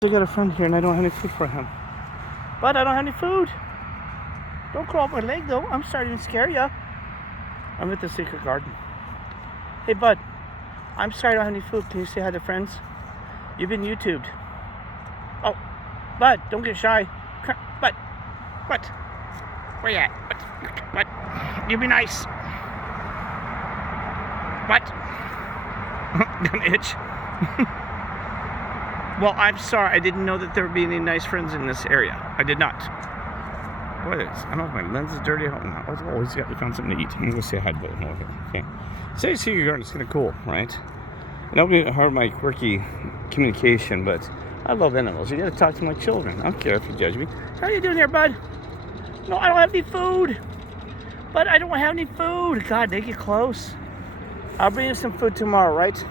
I got a friend here and I don't have any food for him. Bud, I don't have any food. Don't crawl up my leg though. I'm starting to scare you. I'm at the secret garden. Hey Bud, I'm sorry I don't have any food. Can you say hi to friends? You've been YouTubed. Oh, Bud, don't get shy. Bud, what? Where you at? What? You be nice. What? Got an itch. Well, I'm sorry. I didn't know that there would be any nice friends in this area. I did not. What is? I don't know if my lens is dirty. Oh, he's found something to eat. I'm going to say hi to him over here. Okay. So you see your garden. It's kind of cool, right? And don't be hard my quirky communication, but I love animals. You got to talk to my children. I don't care if you judge me. How are you doing here, Bud? No, I don't have any food. Bud, I don't have any food. God, they get close. I'll bring you some food tomorrow, right?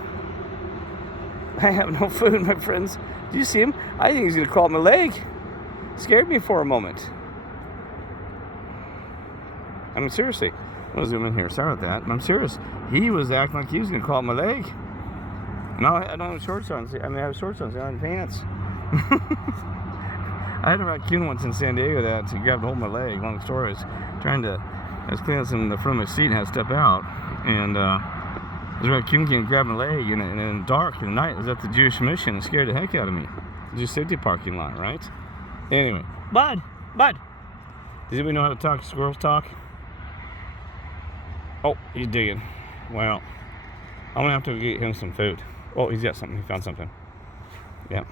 I have no food, my friends. Do you see him? I think he's going to crawl up my leg. Scared me for a moment. I mean, seriously. I'm going to zoom in here. Sorry about that. I'm serious. He was acting like he was going to crawl up my leg. No, I don't have shorts on. I mean, I have shorts on. I don't have pants. I had a raccoon once in San Diego that grabbed hold of my leg. Long story. I was cleaning something in the front of my seat and had to step out. And, this raccoon came and grabbed my leg in the dark in the night. I was at the Jewish mission and scared the heck out of me. The Jewish safety parking lot, right? Anyway, Bud. Does anybody know how to talk? Squirrels talk? Oh, he's digging. Well, I'm gonna have to get him some food. Oh, he's got something. He found something. Yeah.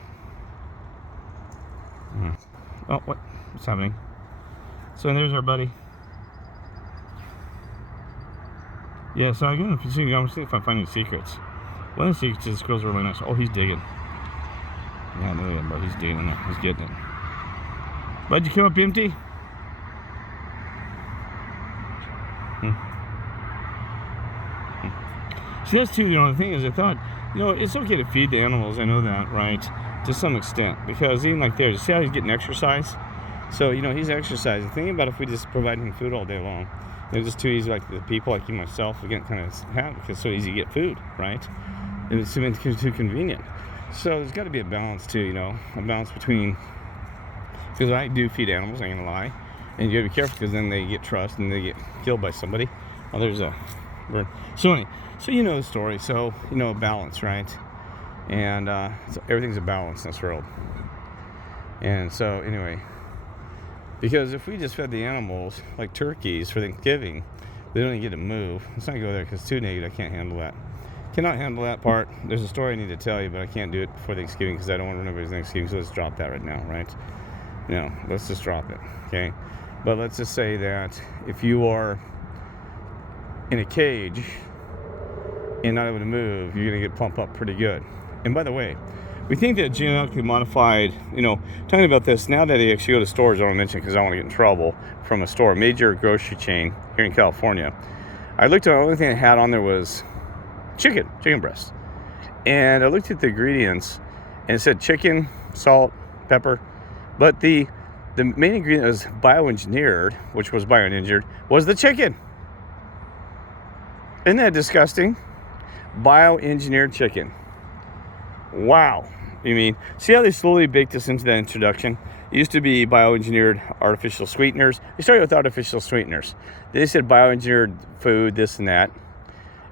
Oh, what's happening? So there's our buddy. Yeah, so I'm going to see if I find any secrets. One of the secrets is this girl's really nice. Oh, he's digging. Yeah, look at him, bro. He's digging in there. He's getting it. Bud, you come up empty? See, that's too, the thing is, I thought, it's okay to feed the animals. I know that, right? To some extent. Because even like there, see how he's getting exercise? So, he's exercising. Thinking about if we just provide him food all day long. It's just too easy, like the people like you myself, we get kind of have because it's so easy to get food, right? And it's too convenient. So there's got to be a balance too, a balance between, because I do feed animals, I ain't gonna lie, and you gotta be careful because then they get trust and they get killed by somebody. Oh, there's a bird. So anyway, so you know the story. So a balance, right? And so everything's a balance in this world. And so anyway. Because if we just fed the animals like turkeys for Thanksgiving, they don't even get to move. Let's not go there because it's too negative. I can't handle that. Cannot handle that part. There's a story I need to tell you, but I can't do it before Thanksgiving because I don't want to ruin everybody's Thanksgiving. So let's drop that right now, right? Let's just drop it, okay? But let's just say that if you are in a cage and not able to move, you're going to get pumped up pretty good. And by the way, we think that genetically modified, talking about this, now that they actually go to stores, I don't want to mention because I don't want to get in trouble, from a store, major grocery chain here in California. I looked at the only thing it had on there was chicken breast. And I looked at the ingredients and it said chicken, salt, pepper. But the main ingredient was bioengineered, which was was the chicken. Isn't that disgusting? Bioengineered chicken. Wow. See how they slowly baked this into that introduction? It used to be bioengineered artificial sweeteners. They started with artificial sweeteners. They said bioengineered food, this and that.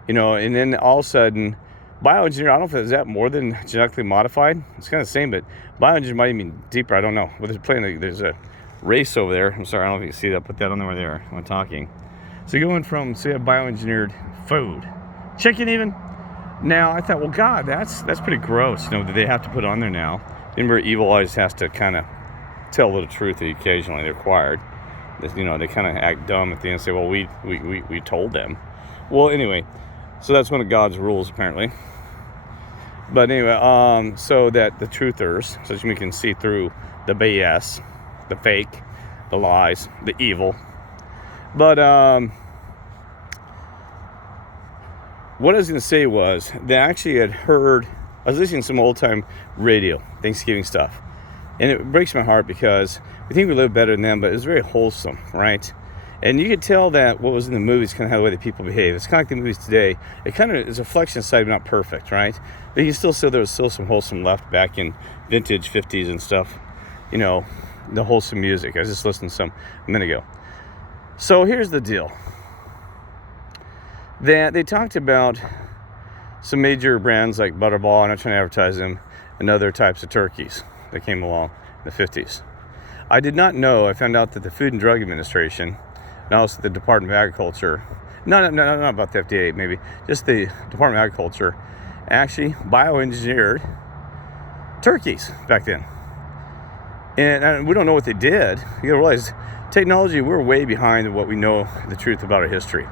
And then all of a sudden, bioengineered, I don't know if is that more than genetically modified. It's kind of the same, but bioengineered might even deeper. I don't know. But there's a race over there. I'm sorry, I don't know if you can see that. Put that on there there when I'm talking. So going from, you have bioengineered food. Chicken even. Now, I thought, well, God, that's pretty gross, that they have to put on there now. Remember, Evil always has to kind of tell a little truth occasionally. They're required. They kind of act dumb at the end and say, well, we told them. Well, anyway, so that's one of God's rules, apparently. But anyway, so that the truthers, so that you can see through the BS, the fake, the lies, the evil. But, what I was going to say was that I actually had heard, I was listening to some old time radio, Thanksgiving stuff. And it breaks my heart because we think we live better than them, but it's very wholesome, right? And you could tell that what was in the movies kind of how the way that people behave. It's kind of like the movies today. It kind of is a reflection of society, not perfect, right? But you can still see there was still some wholesome left back in vintage 50s and stuff. You know, the wholesome music. I was just listening to some a minute ago. So here's the deal. That they talked about some major brands like Butterball, I'm not trying to advertise them, and other types of turkeys that came along in the 50s. I did not know, I found out that the Food and Drug Administration, and also the Department of Agriculture, not about the FDA maybe, just the Department of Agriculture, actually bioengineered turkeys back then. And we don't know what they did. You gotta realize, technology, we're way behind what we know the truth about our history.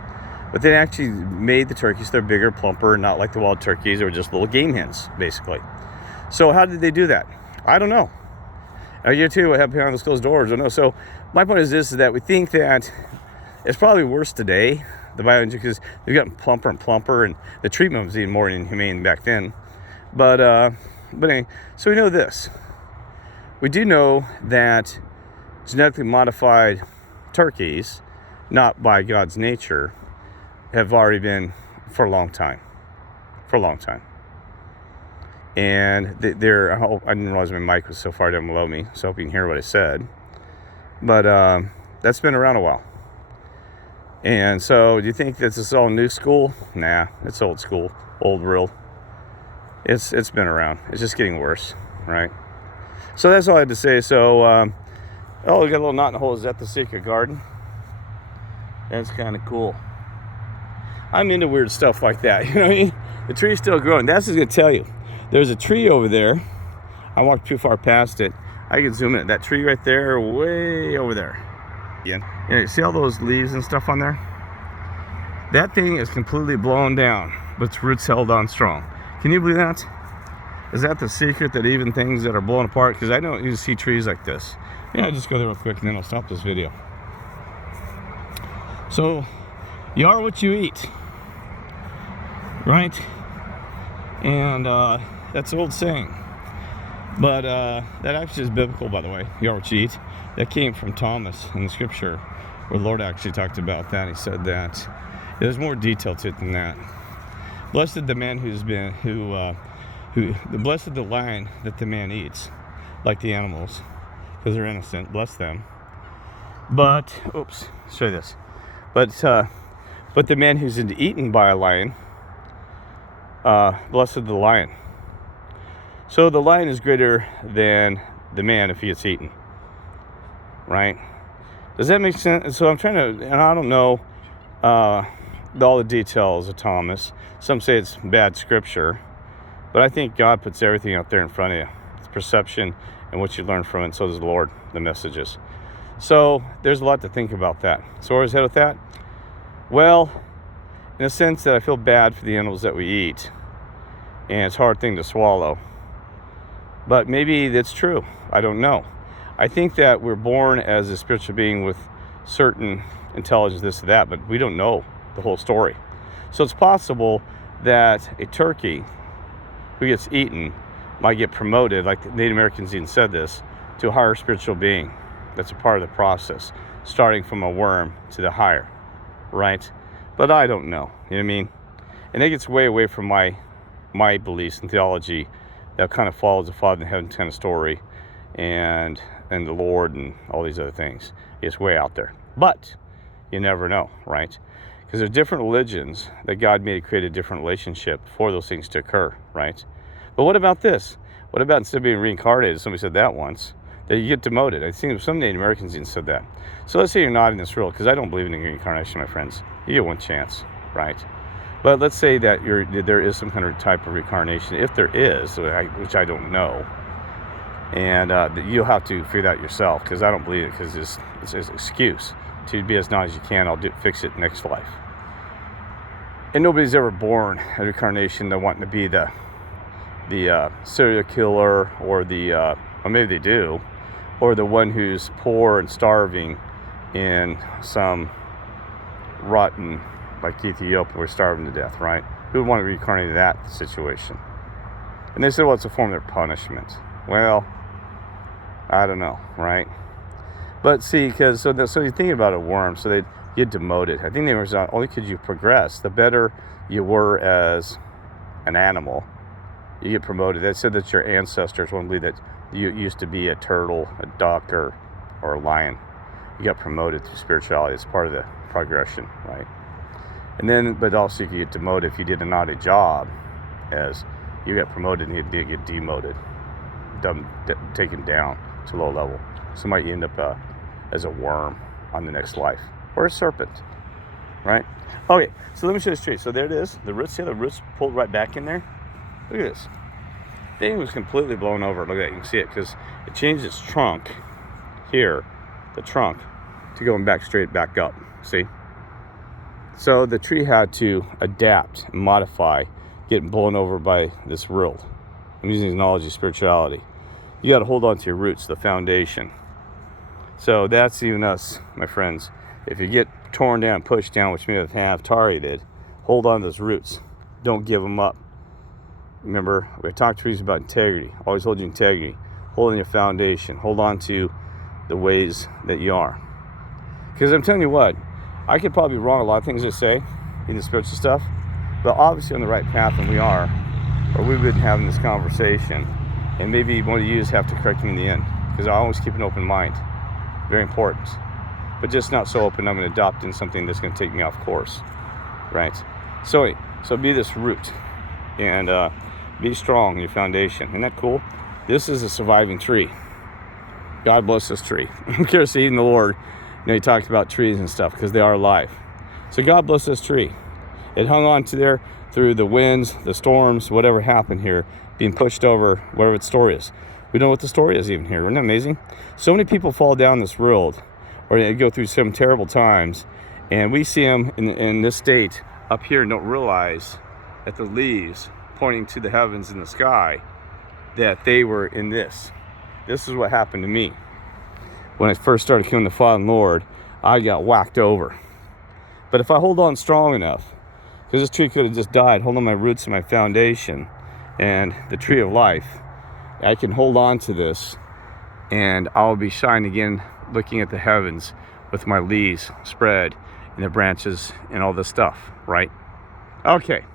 But they actually made the turkeys, they're bigger, plumper, not like the wild turkeys, they were just little game hens, basically. So how did they do that? I don't know. I get to what happened behind those closed doors, I don't know. So my point is this, is that we think that it's probably worse today, the bioengineering, because they've gotten plumper and plumper, and the treatment was even more inhumane back then. But anyway, so we know this. We do know that genetically modified turkeys, not by God's nature, have already been for a long time. And they're, I didn't realize my mic was so far down below me, so I hope you can hear what I said. But that's been around a while. And so, do you think this is all new school? Nah, it's old school, old real. It's been around. It's just getting worse, right? So that's all I had to say. So, we got a little knot in the hole. Is that the secret garden? That's kind of cool. I'm into weird stuff like that. You know what I mean? The tree's still growing. That's just going to tell you. There's a tree over there. I walked too far past it. I can zoom in. That tree right there, way over there. Again, you know, see all those leaves and stuff on there? That thing is completely blown down, but its roots held on strong. Can you believe that? Is that the secret, that even things that are blown apart? Because I don't usually see trees like this. Yeah, I'll just go there real quick and then I'll stop this video. So, you are what you eat, right? And that's an old saying. But that actually is biblical, by the way. You are what you eat. That came from Thomas in the scripture, where the Lord actually talked about that. He said that there's more detail to it than that. Blessed the man blessed the lion that the man eats, like the animals, because they're innocent. Bless them. But oops, show you this. But the man who's eaten by a lion, blessed the lion. So the lion is greater than the man if he gets eaten, right? Does that make sense? So I'm trying to, and I don't know all the details of Thomas. Some say it's bad scripture, but I think God puts everything out there in front of you. It's perception and what you learn from it, and so does the Lord, the messages. So there's a lot to think about that. So where was I headed with that? Well, in a sense that I feel bad for the animals that we eat, and it's a hard thing to swallow. But maybe that's true. I don't know. I think that we're born as a spiritual being with certain intelligence, this or that, but we don't know the whole story. So it's possible that a turkey who gets eaten might get promoted, like the Native Americans even said this, to a higher spiritual being. That's a part of the process, starting from a worm to the higher, right? But I don't know, you know what I mean? And it gets way away from my beliefs and theology that kind of follows the Father in heaven kind of story and the Lord and all these other things. It's way out there. But you never know, right? Because there's different religions that God made to create a different relationship for those things to occur, right? But what about this? What about instead of being reincarnated, somebody said that once, that you get demoted? I think some Native Americans even said that. So let's say you're not in this world, because I don't believe in reincarnation, my friends. You get one chance, right? But let's say that there is some kind of type of reincarnation. If there is, which I don't know, and you'll have to figure that out yourself, because I don't believe it, because it's an excuse to be as naughty as you can. I'll fix it next life. And nobody's ever born a reincarnation that wanting to be the serial killer or or maybe they do, or the one who's poor and starving in some rotten, like Ethiopia, we're starving to death, right? Who would want to reincarnate that situation? And they said, well, it's a form of their punishment. Well, I don't know, right? But see, because so you're thinking about a worm, so they'd you get demoted. I think they were not only could you progress, the better you were as an animal, you get promoted. They said that your ancestors want to believe that you used to be a turtle, a duck, or a lion. You got promoted through spirituality. It's part of the progression, right? And then, but also you could get demoted if you did an odd job, as you got promoted and you did get demoted, taken down to low level. So might you end up as a worm on the next life, or a serpent, right? Okay, so let me show you this tree. So there it is. The roots, see how the roots pulled right back in there? Look at this. Thing was completely blown over. Look at that. You can see it because it changed its trunk here, the trunk, to going back straight back up. See? So the tree had to adapt and modify, getting blown over by this world. I'm using the analogy of spirituality. You got to hold on to your roots, the foundation. So that's even us, my friends. If you get torn down, pushed down, which may have Tari did, hold on to those roots. Don't give them up. Remember, we talked to trees about integrity. Always hold your integrity. Hold on your foundation. Hold on to the ways that you are. Because I'm telling you what, I could probably be wrong a lot of things I say in the spiritual stuff, but obviously on the right path, and we are, or we've been having this conversation, and maybe one of you have to correct me in the end, because I always keep an open mind. Very important. But just not so open I'm going to adopt in something that's going to take me off course, right? So be this root, and be strong in your foundation. Isn't that cool? This is a surviving tree. God bless this tree. I'm curious to eat in the Lord. You know, he talked about trees and stuff because they are alive. So God bless this tree. It hung on to there through the winds, the storms, whatever happened here, being pushed over, whatever its story is. We don't know what the story is even here. Isn't that amazing? So many people fall down this road, or they go through some terrible times, and we see them in this state up here and don't realize that the leaves pointing to the heavens in the sky, that they were in this. This is what happened to me. When I first started coming to Father and Lord, I got whacked over. But if I hold on strong enough, because this tree could have just died, hold on my roots and my foundation, and the tree of life, I can hold on to this, and I'll be shining again, looking at the heavens with my leaves spread and the branches and all this stuff, right? Okay.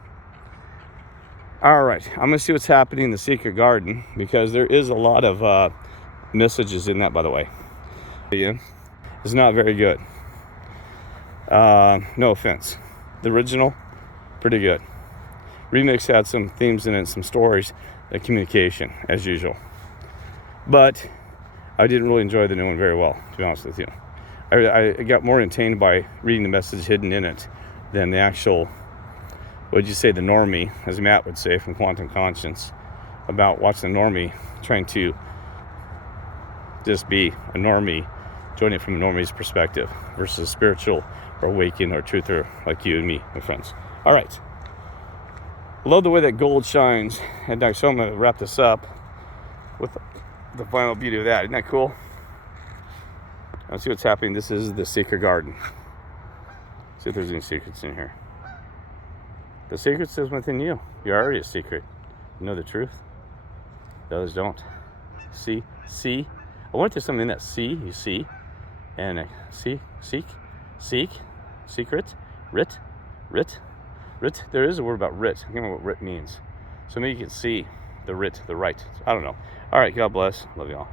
All right, I'm gonna see what's happening in the secret garden, because there is a lot of messages in that, by the way. It's not very good. No offense. The original, pretty good. Remix had some themes in it, some stories, and communication, as usual. But I didn't really enjoy the new one very well, to be honest with you. I got more entertained by reading the message hidden in it than the actual, what'd you say, the normie, as Matt would say from Quantum Conscience, about watching the normie trying to just be a normie, joining it from a normie's perspective versus spiritual or awakened or truther like you and me, my friends. All right. Love the way that gold shines. And so I'm going to wrap this up with the final beauty of that. Isn't that cool? Let's see what's happening. This is the secret garden. See if there's any secrets in here. The secret is within you. You're already a secret. You know the truth. The others don't. See. I wonder if there's something in that see, you see. And seek, secret, writ. There is a word about writ. I can't remember what writ means. So maybe you can see the writ, the right. I don't know. All right, God bless. Love y'all.